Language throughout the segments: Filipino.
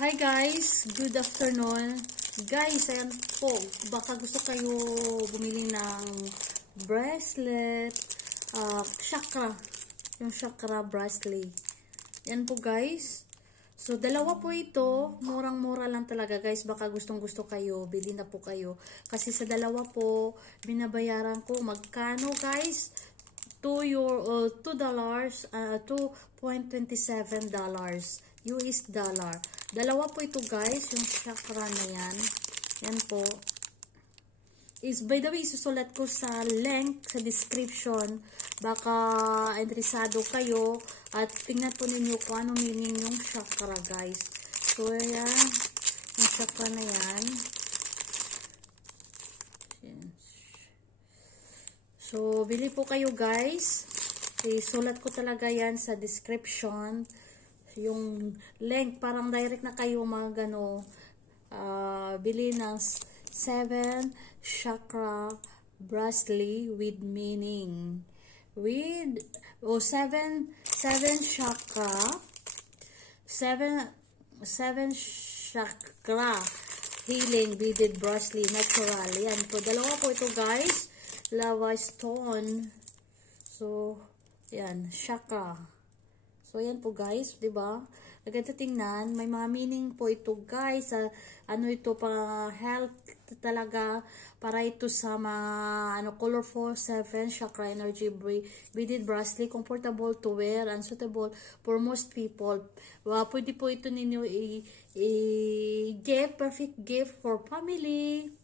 Hi guys, good afternoon. Guys, ayan po, baka gusto kayo bumili ng bracelet, chakra, yung chakra bracelet. Yan po guys. So, dalawa po ito, murang-mura lang talaga guys. Baka gustong-gusto kayo, bili na po kayo. Kasi sa dalawa po, binabayaran ko magkano guys? $2.27 US dollar. Dalawa po ito guys, yung chakra na yan. Yan po. By the way, susulat ko sa link sa description. Baka interesado kayo at tingnan po ninyo kung ano meaning yung chakra guys. So yan, yung chakra na yan. So bili po kayo guys. Sulat ko talaga yan sa description. Yung link, parang direct na kayo bili ng 7 chakra bracelet with meaning. With 7 chakra 7 chakra healing beaded bracelet natural. Yan po, dalawa po ito guys, lava stone. So yan, chakra. So, yan po guys, di ba? Agad tingnan, may mga meaning po ito guys. Ano ito, para health talaga, para ito sa mga colorful 7 chakra energy beaded bracelet, comfortable to wear and suitable for most people. Pwede po ito ninyo i-gift, perfect gift for family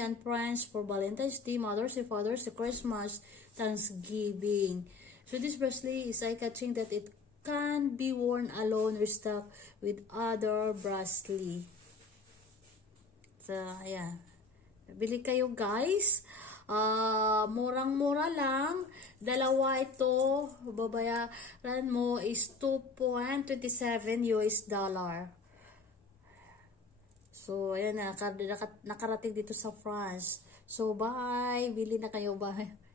and friends, for Valentine's Day, Mother's Day, Father's Day, Christmas, Thanksgiving. So this bracelet is eye-catching that it can be worn alone or stuck with other bracelet. So, ayan. Bili kayo guys. Murang-mura lang. Dalawa ito. Babayaran mo is $2.27 US dollar. So, ayan na. Nakarating dito sa France. So, bye. Bili na kayo. Bye.